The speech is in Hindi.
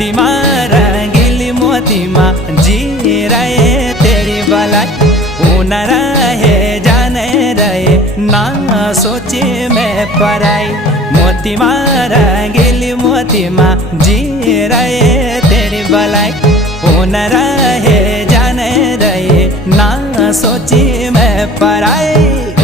मोती माँ रंगीली मोती माँ जी रहे तेरी भलाई। न रहे जाने रहे ना सोचे मैं पराई। मोती माँ रंगीली मोती माँ जी रहे तेरी भलाई। न रहे जाने रहे ना सोचे मैं पराई।